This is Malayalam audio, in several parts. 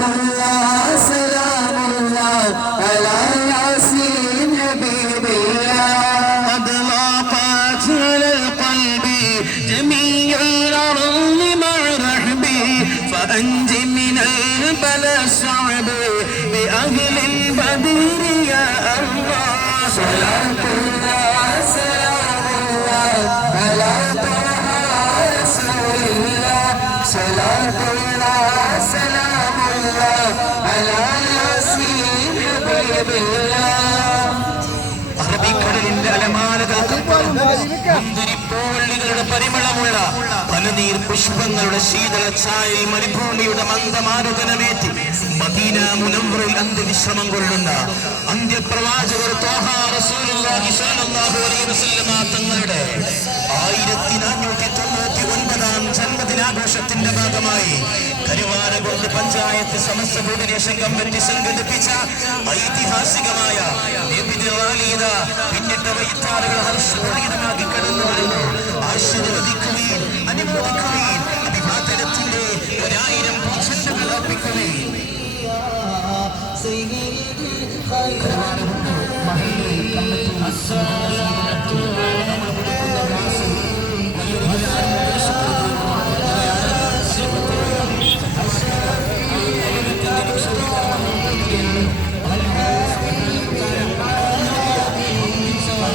الله سلام الله على ياسين حبيب الله قد ضاقت على القلب جميع الأرض مع فأنج من البلاء الصعب بأهل البدر يا الله صلاة അറബിക്കടലിന്റെ അലമാലകൾക്കപ്പുറം മുന്തിരിപ്പൂവള്ളികളുടെ പരിമളമുള്ള പലനീർ പുഷ്പങ്ങളുടെ ശീതള ചായ മരുഭൂമിയുടെ മന്ദമാരുതനമേറ്റി മദീന മുനവറിൽ അന്ത്യവിശ്രമം കൊള്ളുന്ന അന്ത്യപ്രവാചകർ തങ്ങളുടെ ആയിരത്തി നാനൂറ്റി തൊണ്ണൂറ്റി ഒൻപതാം ജന്മദിനാഘോഷത്തിന്റെ ഭാഗമായി കരുവാരകൊണ്ട് പഞ്ചായത്ത് സമസ്ത ഭൂമിനേഷൻ കമ്മിറ്റി സംഘടിപ്പിച്ച ഐതിഹാസികമായ റാലിയിത പിന്നിട്ട വൈത്താറുകൾ ഹർഷോളിതമാക്കി കടന്നു വരുന്നു. ആശീർവദിക്കുകയും അനുമോദിക്കുകയും അഭിവാദനത്തിന്റെ ഒരായിരം പൂച്ചെണ്ടുകൾ അർപ്പിക്കുകയും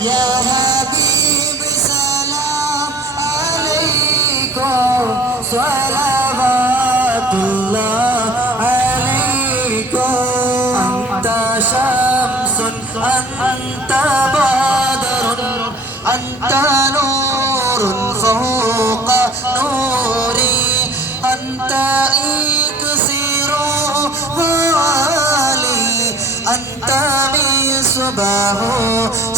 يا حبيب سلام عليكم. صلوات الله عليكم. أنت شمس أنت بدر أنت نور فوق نوري. أنت إكسير علي أنت مصباح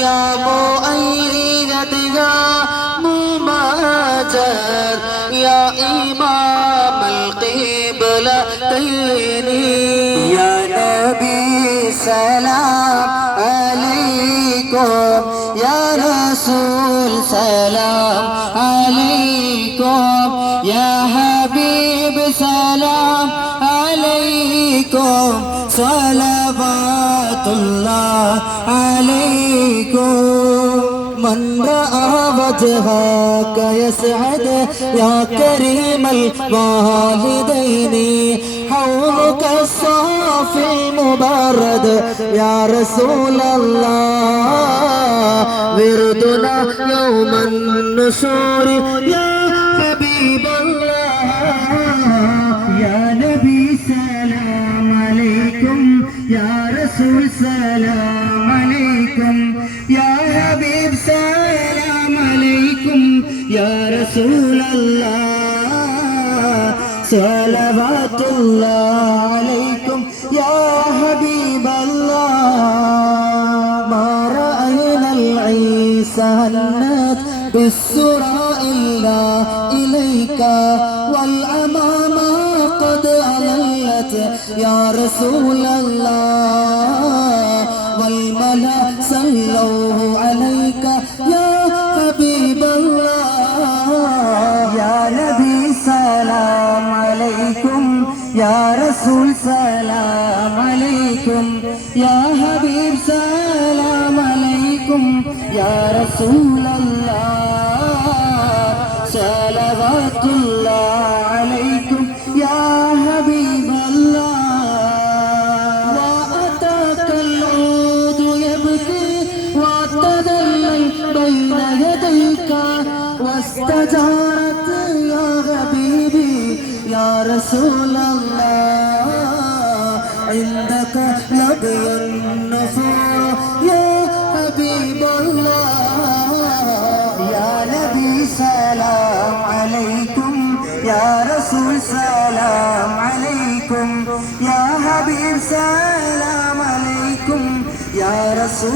يا مؤيد يا مماجد يا إمام القبلتين. يا نبي سلام عليكم. يا رسول سلام عليكم. يا حبيب سلام صلوات الله عليكم من رأى وجهك يسعد يا كريم الوالدين حولك الصافي المبرد يا رسول الله وردنا يوم النشور يا حبيب الله رسول الله صلوات الله عليكم يا حبيب الله. ما رأينا العيسى هنت بالسرى إلا إليك والأمامة قد أللت يا رسول الله. والملأ صلوا يا رسول سلام عليكم يا حبيب سلام عليكم يا رسول الله صلوات الله عليكم يا حبيب الله وأتاك العود يبكي وتدلل بين يديك واستجارت رسول الله عندك لقي النفور يا حبيب الله يا نبي سلام عليكم يا رسول سلام عليكم يا حبيب سلام عليكم يا رسول